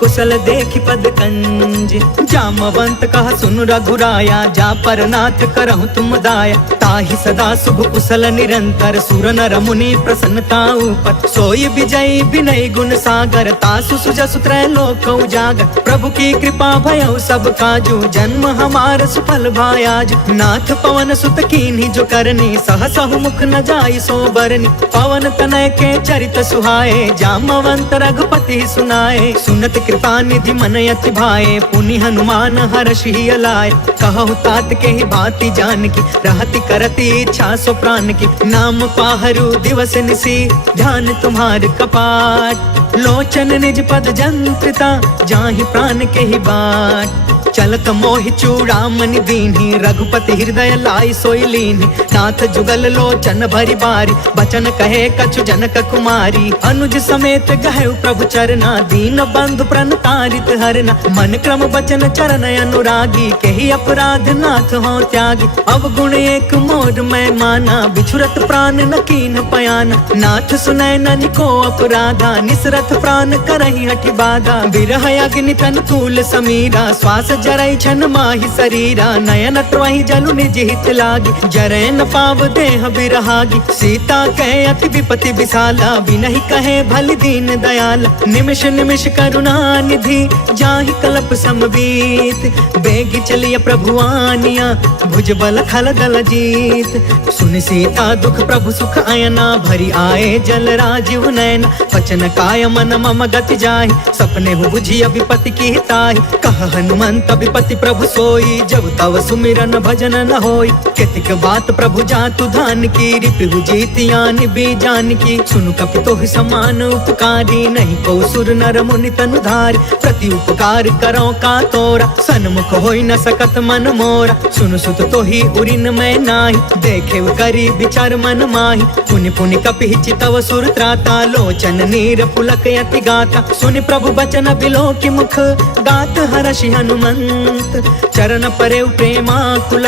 कुशल देखि पद कंज। जामवंत कहा सुन रघुराया, जा पर नाथ करहु तुम दाया। ताहि सदा शुभ कुशल निरंतर, सुर नर मुनि प्रसन्नता ऊपर। सोई विजयी विनय गुण सागर, तासु सुजसु त्रैलोक उजागर। प्रभु की कृपा भयउ सब काजू, जन्म हमार सुफल भायाज। नाथ पवन सुत कीन्ही जो करनी, सहसहु मुख न जाई सो बरनी। पवन तनय के चरित सुहाए, जामवंत रघुपति सुनाए। सुनत कृपा निधि मन अति भाए, पुनि हनुमान हर्षि अलाए। कहु तात के ही भांति जान की, रहति करति इच्छा सो प्राण की। नाम पाहरु दिवस निसी, ध्यान तुम्हार कपाट। लोचन निज पद जंत्रिता, जाहि प्राण के ही बाट। चलत मोहि चूड़ामणि दीन्ही, रघुपति हृदय लाई सोई लीन्ही। नाथ जुगल लोचन भरी बारी, बचन कहे कछु जनक कुमारी। अनुज समेत गहु प्रभु चरना, दीन बंधु प्रण तारित हरना। मन क्रम बचन चरण अनुरागी, केहि अपराध नाथ हो त्यागी। अवगुण एक मोर मैं माना, बिछुरत प्राण न कीन्ह पयाना। नाथ सुनय ननिको अपराधा, निसरथ प्राण करहि हठि बाधा। बिरह अग्नि तन तूल समीरा, श्वास जरई छन माहि शरीरा। नयन त्वहि जलु निज हित लागी, जरै न पाव देह बिरहागी। सीता कहे अति विपति विशाला, बिनहि कहे भल दीन दयाला। निमिष निमिष करुणा निधि, जाहि कल्प समबीत। बेगी चलिय प्रभु आनिया, भुज बल खल दल जीत। सुनि सीता दुख प्रभु सुख अयना, भरी आए जल राजीव नयना। वचन काय मन मम गति जाहि, सपने हु बुझिय विपति की ताहि। कह हनुमंत विपति प्रभु सोई, जब तव सुमिरन भजन न होई। केतिक बात प्रभु जातु धान की, रिपु जीतियानि बीजान की। सुनु कपि तोहि समान उपकारी, नहीं को सुर नर मुनि तनु धारी। प्रति उपकार करो का तोरा, सन्मुख होई न सकत मन मोरा। सुनु सुत तोहि उरिन मैं नाही, देखे करी विचार मन माही। पुनि पुनि कपि चितव सुर त्राता, लोचन नीर पुलक यति गाता। सुनि प्रभु बचन बिलो की मुख, गात हर्षि हनुमंत। चरण परे प्रेमाकुल,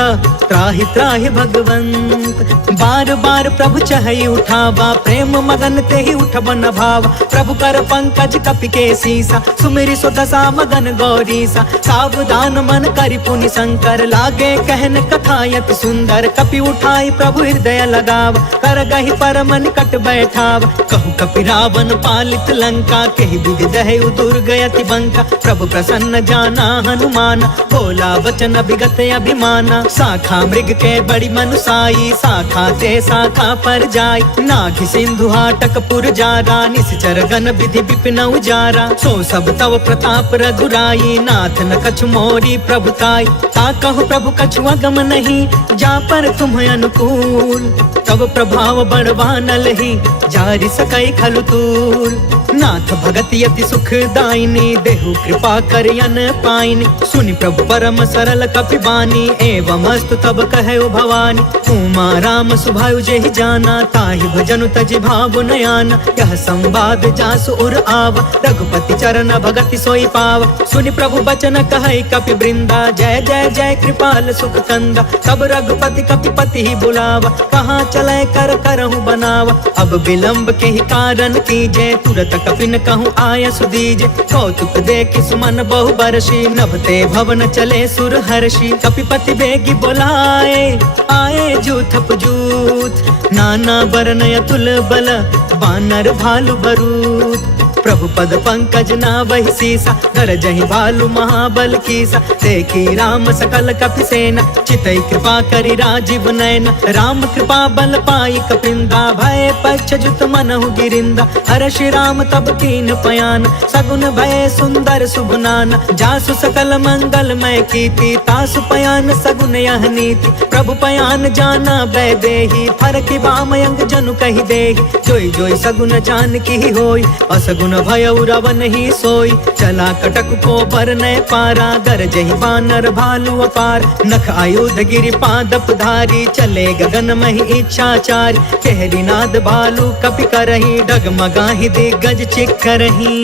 त्राहि त्राहि भगवंत। बार बार प्रभु चहई उठावा, प्रेम मगन ते ही उठबन भावा। प्रभु कर पंकज कपि के सीसा, सुमिरि सो दशा मगन गौरीसा। सावधान मन करि पुनि शंकर, लागे कहन कथा यति सुंदर। कपि उठाई प्रभु हृदय लगावा, कर गहि परम निकट बैठावा। कहु कपि रावण पालित लंका, केहि विधि दहु दुर्ग यति बंका। प्रभु प्रसन्न जाना हनुमान, बोला वचन विगत अभिमाना। शाखा मृग के बड़ी मनुसाई, शाखा ते शाखा पर जाई। नाघि सिंधु हाटक पुर जारा, निश्चर गण विधि विपिन उजारा। सो सब तव प्रताप रघुराई, नाथ न कछु मोरी प्रभुताई। ता कहु प्रभु कछु अगम नहीं, जा पर तुम अनुकूल। तब प्रभाव बढ़वान लही, जारि सकै खलु तूल। नाथ भगत यति सुख दायिनी, देहु कृपा करियन पाइनी। सुनि प्रभु प्रभु परम सरल कपिबानी एवं अस्तु तब कहे भवानी। उमा राम सुभायु जेहि जाना ताहि भजनु तजि भाव नयाना। यह संवाद जासु उर आवा रघुपति चरण भगति सोई पावा। सुनि प्रभु बचन कहै कपि वृंदा जय जय जय कृपाल सुख कंदा। तब रघुपति कपिपति ही बुलावा कहाँ चले कर करहु बनावा। अब विलंब के ही कारण कीजे तुरत कपिन कहूँ आय सुदीजे। कौतुक देखि सुमन बहु बरसी नभते भवन चले सुर हर्षि। कपिपति बेगी बोलाए आए जूथप जूथ नाना बरन अतुल बल बानर भालु बरूथ। प्रभु पद पंकज नावहि सीसा गरजहि भालु महाबल कीसा। देखी राम सकल कपि सेना चितई कृपा करि राजीव नयना। राम कृपा बल पाई कपिंदा भय पक्ष जुत मनहु गिरिंदा। हर्षि राम तब कीन पयान सगुन भय सुंदर शुभ नाना। जासु सकल मंगल मय कीर्ति तासु पयान सगुन यह नीति। प्रभु पयान जाना बै देहि फरकि बामयंग जनु कहि देहि। जोई जोई सगुन जान की होई असगुन भय रावण ही सोई। चला कटक को बरनय पारा गरजहि बानर भालु अपार। नख आयुध गिरि पादप धारी चले गगन महि इच्छाचारी। केहरी नाद भालु कपि करहि डगमगाहि दिग्गज चिक्करहि।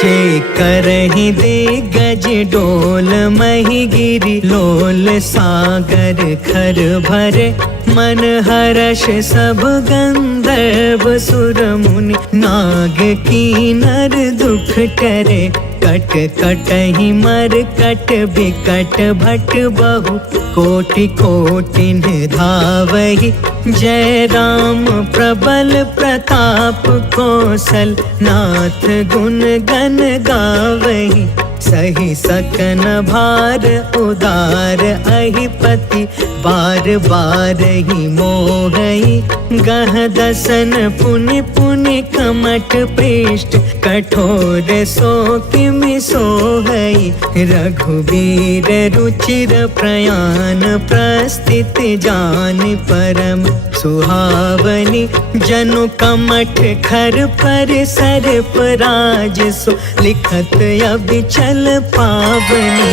चिक्करहि दिग्गज डोल महि गिरि लोल सागर खर भरे। मन हर्ष सब गंधर्व सुर मुनि नाग कीनर दुख टरे। कट कटहि मर कट बिकट भट बहु कोटि कोटि धावहि। जय राम प्रबल प्रताप कौशल नाथ गुण गण गावहि। सही सकन भार उदार अहिपति बार बार ही मोहई। गह दसन पुनि पुनि कमठ पृष्ठ कठोर सो किमि सोहई। रघुवीर रुचिर प्रयाण प्रस्थित जान परम सुहावनी। जनु कमठ खर पर सर्प राज सो लिखत अबिचल पावनी।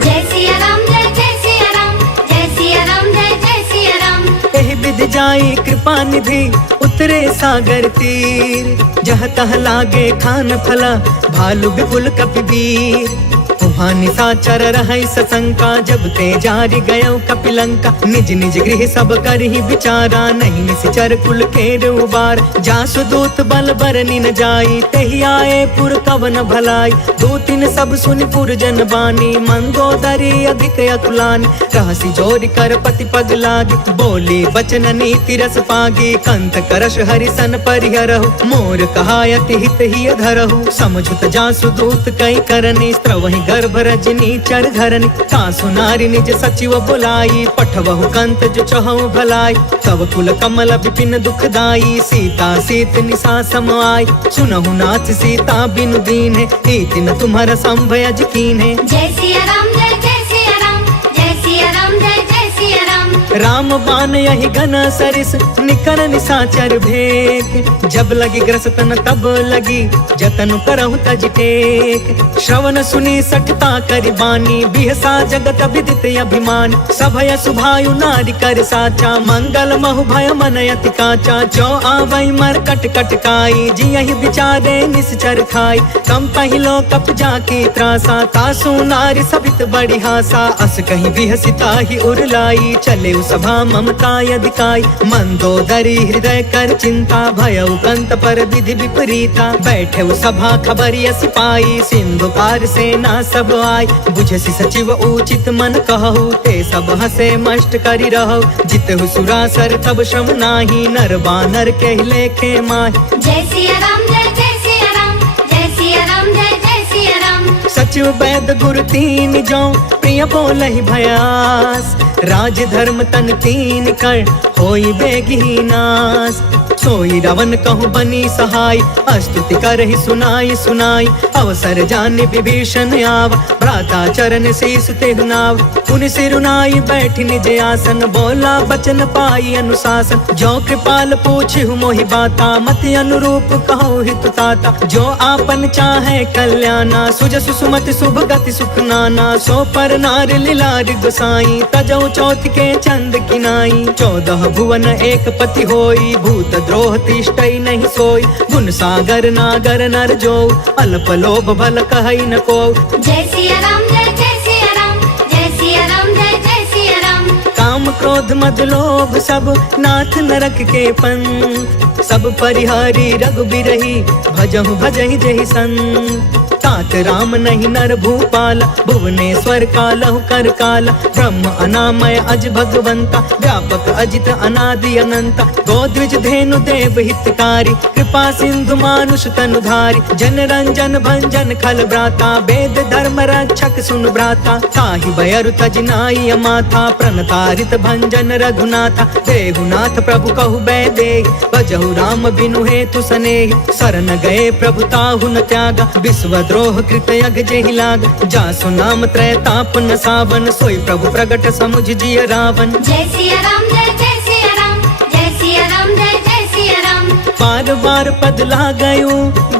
जय सिया राम जय सिया राम जय सिया राम जय सिया राम। एहि विधि जाई कृपा निधि उतरे सागर तीर। जह तह लागे खान फला भालु विपुल कपिवीर। वहाँ निशाचर रहै सशंका जब ते जारि गयो कपिलंका। निज निज गृह सब करहि विचारा नहीं निश्चर कुल केर उबार। जासु दूत बल बरनि न जाई तेहि आए पुर कवन भलाई। दूतिन सब सुनि पुर जन बानी मंदोदरी अधिक अतुलानी। रहसि जोरि कर पति पग लागी बोली बचन नीति रस पागी। कंत करश हरिसन परिहरहु मोर कहायति हित ही धरहु। समझुत जासु दूत कई करनी स्त्रवहि गर्भ रजनी चर धरनी। तासु नारी निज सचिव बुलाई पठवहु कंत जो चहु भलाई। तब कुल कमल विपिन दुखदाई सीता सीत निशा सम आई। सुनहु नाथ सीता बिनु दीन्हे इतिन तुम्हारा संभयज कीन्हे। जय सिया राम जय सिया राम जय सिया राम जय सिया राम। राम बान यही घन सरिस निकर निशाचर भेक। जब लगी ग्रसतन तब लगी जतन करहु तज टेक। श्रवण सुनी सठता करि बानी बिहसा जगत विदित अभिमान। सभय सुभायु नारी कर साचा मंगल महु भय मन अति काचा। जो आवै मर कट कट काई जियहि विचारे निश्चर खाई। कम पहिलो कप जाकी त्रासा तासु नारी सभित बड़ी हासा। अस कहीं बिहसिता ही उरलाई चले सभा ममता अधिकाई। मंदोदरी हृदय कर चिंता भयउ कंत पर विधि विपरीता। बैठे सभा खबरिया सिपाही सिंधु पार सेना सब आई। बुझसी सचिव उचित मन कहु ते सब हसे मष्ट करि रहु। जितहु सुरासर तब श्रम नाही नर बानर कहि लेखे माहि। जय सिया राम जय सिया राम जय सिया राम जय सिया राम। सचिव वैद गुरु तीन जो प्रिय बोलहि भयास। राज धर्म तन तीन कर होई बेगी नास। सोई रावण कहूँ बनी सहाय, स्तुति करहि सुनाई सुनाई। अवसर जाने विभीषण आव, भ्राता चरण शीस तेहु नाव। पुन सिरुनाई बैठ निज आसन, बोला बचन पाई अनुशासन। जो कृपाल पूछहु मोहि बाता, मति अनुरूप कहु हितु ताता। जो आपन चाहे कल्याणा, सुजसु सुमति शुभ गति सुख नाना। सो पर नार लीलार गोसाई, तजौ चौथ के चंद किनाई। 14 भुवन एक पति होई, भूत द्रोह तिष्ठई नहीं सोई। गुण सागर नागर नर जो, अल्प लोभ भल कहई न को। जय सिया राम जय सिया राम, जय सिया राम जय सिया राम। काम क्रोध मद लोभ सब नाथ नरक के पंथ। सब परिहारी रघुबीरहि, भजहु भजहि जहि संत। तात राम नहीं नर भूपाल, भुवनेश्वर कालहु कर काला। ब्रह्म अनामय अज भगवंता, व्यापक अजित अनादि अनंता। गोद्विज धेनु देव हितकारी, कृपा सिंधु मानुष तनुधारी। जन रंजन भंजन खल भ्राता, वेद धर्म रक्षक सुन भ्राता। ताहि भयरु तज नाई अमाथा, प्रणतारित भंजन रघुनाथा। देहुनाथ प्रभु कहु बैदेहि, भजहु राम बिनु हेतु सनेहि। शरण गए प्रभु ताहु न त्यागा, विश्व द्रोह कृत यग जेहि लाग। जासु नाम त्रैताप न सावन, सोई प्रभु प्रगट समुझ जिय रावण। जय सिया राम जय सिया राम, जय सिया राम जय सिया राम। बार बार पद लागयु,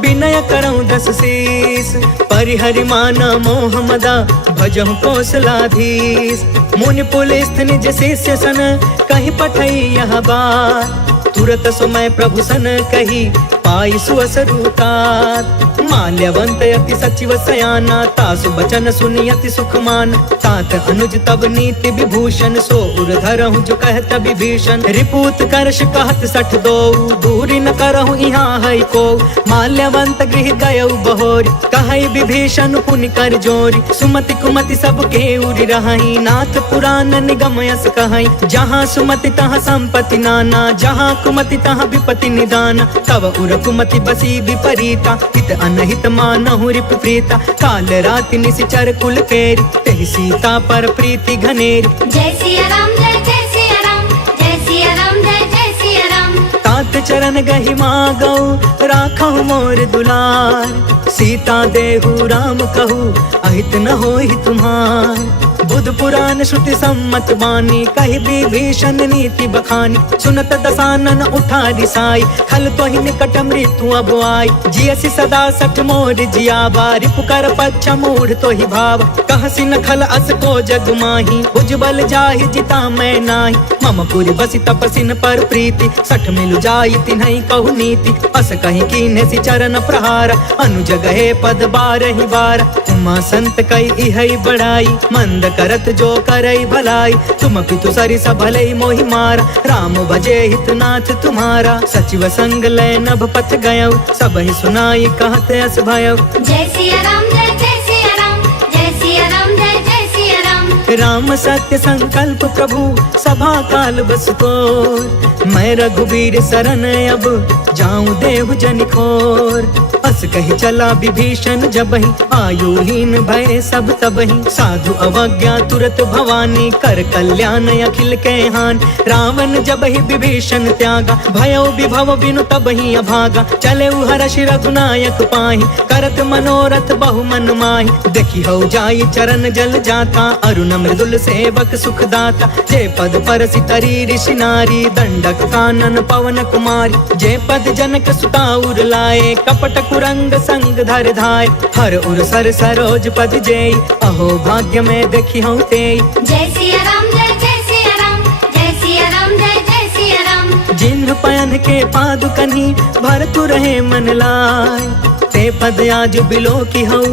विनय करऊँ 10 शीस। परिहरि माना मोह मदा, भजहु कौशलाधीश। मुनि पुलिस्थ निज शिष्य सन, कहि पठई यह बात। तुरत समय प्रभु सन कही, पाई सुअसरुतात। माल्यवंत अति सचिव सयाना, तासु बचन सुनि अति सुखमान। तात अनुज तब नीति विभूषण, सो उर धरहु जो कहत विभीषण। रिपूत करश कहत 62, दूरी न करहु यहाँ है को। माल्यवंत गृह गयउ बहोरी, कहई विभीषण पुनि कर जोरी। सुमति कुमति सब के उरि रहई, नाथ पुराण निगम यस कहई। जहाँ सुमति तहाँ संपत्ति नाना, जहाँ कुमति तहाँ विपत्ति निदान। तब उर कुमति बसी विपरीता, हित अनहित मानहु रिपु प्रीता। काल राति निशिचर कुल केरी, तेहि सीता पर प्रीति घनेरी। जय सिया राम जय सिया राम, जय सिया राम जय सिया राम। तात चरण गहि मागौ, राखहु मोर दुलार। सीता देहु राम कहू, अहित न होहि तुम्हार। बुध पुराण श्रुति सम्मत वाणी, कहि विभीषण नीति बखानी। सुनत दसानन उठा रिसाई, खल तोहि निकट मृत्यु अब आई। जियसि सदा सठ मोर जियावा, रिपु कर पच्छ मूढ़ तोहि भाव। कहसि न खल अस को जग माही, भुजबल जाहि जिता मैं नाही। मम पुरि बसि तपसिन पर प्रीति, सठ मिलु जाई तिन्है कहु नीति। अस कहि कीन्हे चरण प्रहार, अनुज गहे पद बारहि बार। उमा संत कई इहै बड़ाई, मंद करत जो करई भलाई। तुम पितु सरिस भलई मोहि मारा, राम भजे हितनाथ तुम्हारा। सचिव संग लय नभ पथ गयौ, सबहि सुनाई कहत अस भयौ। जय सिया राम जय सिया राम, जय सिया राम जय सिया राम। राम सत्य संकल्प प्रभु, सभा काल बस तोर। मैं रघुबीर शरण अब, जाऊं देहु जनि खोर। अस कहि चला विभीषण जबहि, आयुहीन भय सब तबहि। साधु अवज्ञा तुरत भवानी, कर कल्याण अखिल के हानि। रावण जबहि विभीषण त्यागा, भयो विभव बिनु तबहि अभागा। चले हर्षि रघुनायक पाहि, करत मनोरथ बहु मन माहि। देखि हौ जाई चरण जल जाता, अरुण मृदुल सेवक सुखदाता। जे पद परसि तरी ऋषि नारी, दंडक कानन पवन कुमारी। जे पद जनक सुता उर लाए, कपट कुरंग संग धर धाय। हर उर सर सरोज पद जेई, अहो भाग्य में देखी हूँ तेई। जय सिया राम जय सिया राम, जय सिया राम जय सिया राम। जिन्ह पयन के पादुकनी, भरतु रहे मन लाय। ते पद आज बिलो की हऊ,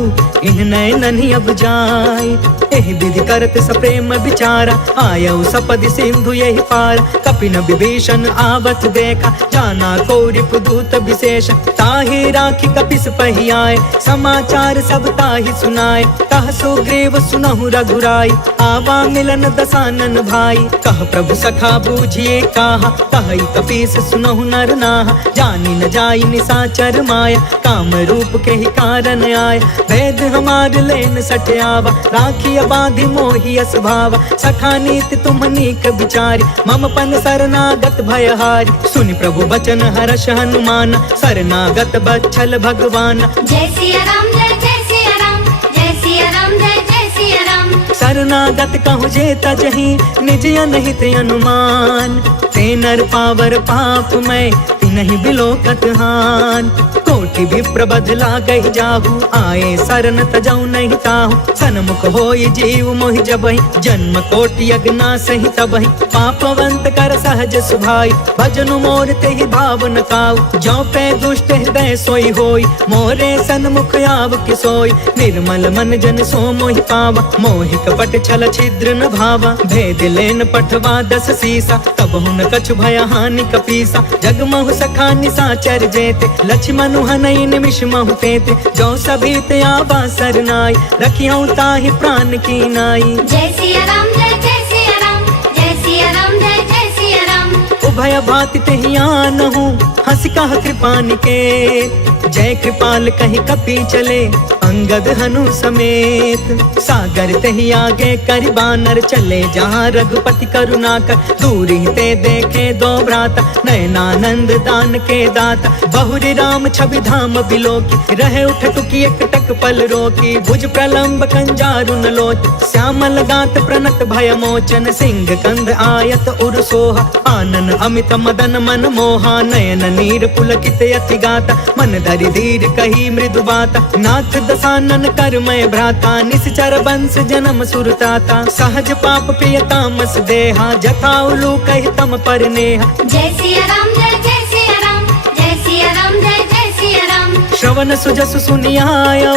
इन नैनन अब जाय। एहि विधि करत सप्रेम विचारा, आयऊ सपदि सिंधु यही पार। कपिन विभीषण आवत देखा, जाना को रिपुदूत विशेष। ताहि राखी कपिस पहि आए, समाचार सब ताहि सुनाए। कह सुग्रीव सुनहु रघुराई, आवा मिलन दसानन भाई। कह प्रभु सखा बूझिए काहा, कहि कपीस सुनहु नर नाहा। जानि न जाई निसाचर माया, काम रूप के ही कारण आय। भेद हमार लेन सट आवा, राखी बांधि मोहि यस भावा। सखा नीति तुम नीक विचारी, मम पन शरणागत भयहारी। सुनि प्रभु बचन हर्ष हनुमान, शरणागत बच्छल भगवान। जय सिया राम जय सिया राम, जय सिया राम जय सिया राम। शरणागत कहु जे तजहि, निज अनहित अनुमान। ते नर पावर पाप मैं, तिनहि बिलोकत हान। कोटि विप्र बदला गहि जाहु, आए शरण तजौ नहीं ताहु। सन्मुख होई जीव मोहि जबहि, जन्म कोटि अगना सहि तबहि। पापवंत कर सहज सुभाई, भजनु मोर तेहि भाव न काऊ। जो पे दुष्ट हृदय सोई होई, मोरे सन्मुख आव कि सोई। निर्मल मन जन सो मोहि पावा, मोहि कपट छल छिद्र न भावा। भेद लेन पठवा 10 सीसा, तब हुन कछु भय हानि कपीसा। जगमहु सखा निसाचर जेते, लक्ष्मण हनई निमिष महु तेते। जो सभीत आवा सरनाई, रखियौ ताहि प्राण की नाई। जय सिया राम जय सिया राम, जय सिया राम जय सिया राम। उभय भाति तेहि आनहु, हंस कह कृपा निकेत। जय कृपाल कहि कपि चले, अंगद हनु समेत। सागर तेहि आगे करि बानर, चले जहाँ रघुपति करुणा कर। दूरी ते देखे दो भ्राता, नयनानंद दान के दाता। बहुरी राम छवि धाम बिलोकी, रहे उठ टुकी एक टक पल रोकी। भुज प्रलंब कंजारुन लोच, श्यामल गात प्रणत भय मोचन। सिंह कंद आयत उर सोहा, आनन अमित मदन मन मोहा। नयन नीर पुलकित अति गाता, मन धरि धीर कही मृदु बाता। नाथ दसानन कर मैं भ्राता, निश्चर बंस जन्म सुरताता। सहज पाप पिय तामस देहा, जथा उलू कहि तम पर नेहा। जय सिया राम जय सिया राम, जय सिया राम जय सिया राम। श्रवण सुजसु सुनियायौ,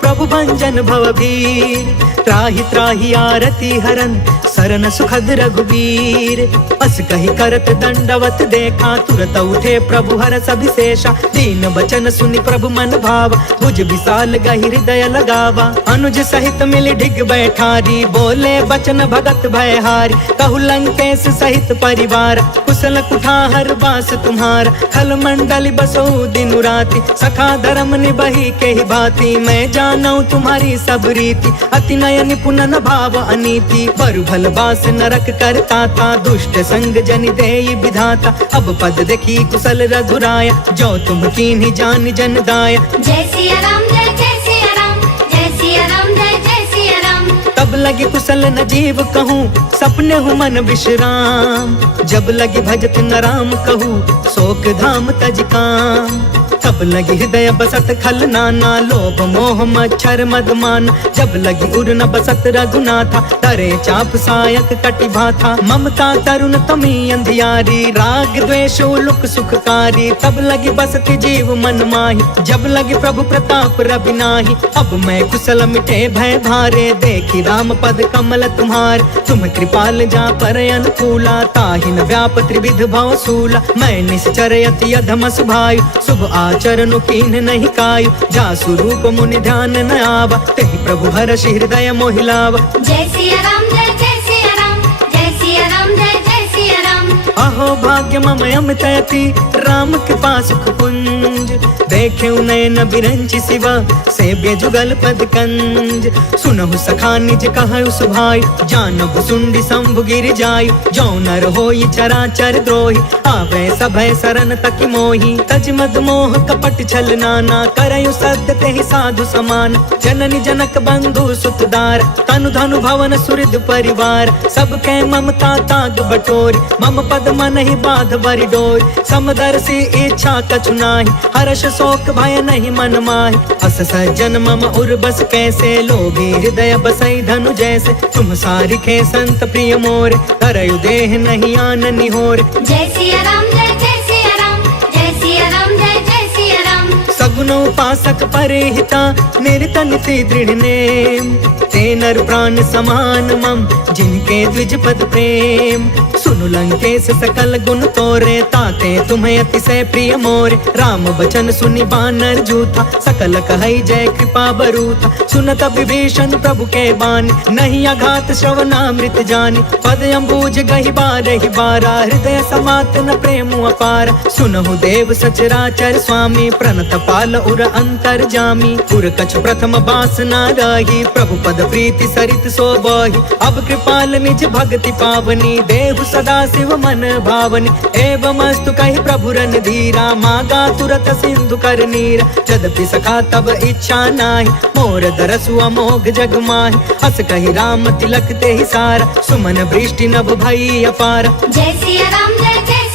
प्रभु भंजन भवभीर। त्राहि त्राहि आरती हरन, सरन सुखद रघुवीर। अस कहि करत दंडवत देखा, तुरत उठे प्रभु हरष अभिषेषा। दीन बचन सुनि प्रभु मन भावा, भुज विशाल गहि हृदय लगावा। अनुज सहित मिलि ढिग बैठारी, बोले बचन भगत भयहारी। कहु लंकेश सहित परिवार, कुशल कुठार बास तुम्हारा। खल मंडल बसो दिनु राति, सखा धर्म निबहि के ही भांति। मैं जानऊ तुम्हारी सब रीति, अति नय निपुण न भाव अनीति। बरु भल बास नरक करता था, दुष्ट संग जनि देई विधाता। अब पद देखी कुशल रघुराया, जो तुम कीन्ही जान जन दाया। जय सिया राम जय सिया राम, जय सिया राम जय सिया राम। तब लगी कुशल न जीव कहूँ, सपने हूँ मन विश्राम। जब लगी भजत न राम कहूँ, शोक धाम तज काम। तब लगी हृदय बसत खल नाना, लोभ मोह मच्छर मदमान। जब लगी उर न बसत रघुनाथा, तरे चाप सायक कटि भाथा। ममता तरुण तमी अंधियारी, राग द्वेष उलुक सुखकारी। तब लगी बसत जीव मन माही, जब लगी प्रभु प्रताप रवि नाही। अब मैं कुशल मिटे भय भारे, देखी राम पद कमल तुम्हार। तुम कृपाल जा पर अनुकूला, ताहि न व्याप त्रिविध भव सूला। मैं निश्चर अति अधम सुभायु, शुभ आचरण कीन नहीं कायु। जासु रूप मुनि ध्यान न आवा, तेहि प्रभु हर्ष हृदय मोहि लावा। जय सिया राम जय सिया राम, जय सिया राम जय सिया राम। अहो भाग्य मम अमित अति, राम कृपा सुख पुंज। देखे नयन बिरंचि शिवा, सेव्य जुगल पद कंज। सुनहु सखा निज कहु सुभाई, जानहु सुंडी शंभु गिर जायु। जो नर होई चराचर द्रोही, आवे सभय शरण तकि मोही। तज मद मोह कपट छल नाना, करयु सद्य तेहि साधु समान। जननी जनक बंधु सुतदार, तनु धनु भवन सुहृद परिवार। सबके ममता ताग बटोरी, मम पद मन ही बाध बरि डोरी। समदर्शी इच्छा कछु नाही, हर्ष शोक भय नहीं मन माहि। अस सज्जन मम उर बस कैसे, लोभी हृदय बसई धनु जैसे। तुम सारिखे संत प्रिय मोरे, धरयु देह नहीं आन निहोरे। जय सिया राम जय सिया राम, जय सिया राम जय सिया राम। सगुन उपासक परे हिता, निरत निति दृढ़ नेम। ते नर प्राण समान मम, जिनके द्विज पद प्रेम। सुनु लंकेश सकल गुण तोरे, ताते तुम्हें अतिशय प्रिय मोरे। राम बचन सुनि बानर जूथा, सकल कहई जय कृपा बरूथा। सुनत विभीषण प्रभु के बानी, नहीं अघात श्रवणामृत जानी। पद अम्बुज गहि बारहि बारा, हृदय समात न प्रेम अपार। सुनहु देव सचराचर स्वामी, प्रणत पाल उर अंतर जामी। उर कछु प्रथम बासना रही, प्रभु पद प्रीति सरित सोबहि। अब कृपाल निज भक्ति पावनी, देहु सदा शिव मन भावनी। एवं अस्तु कहि प्रभु रन धीरा, मागा तुरत सिंधु कर नीर। यद्यपि सखा तब इच्छा नाही, मोर दरसु अमोघ जग माहि। अस कहि राम तिलक ते ही सारा, सुमन वृष्टि नभ भई अपार। जय सिया राम जय जय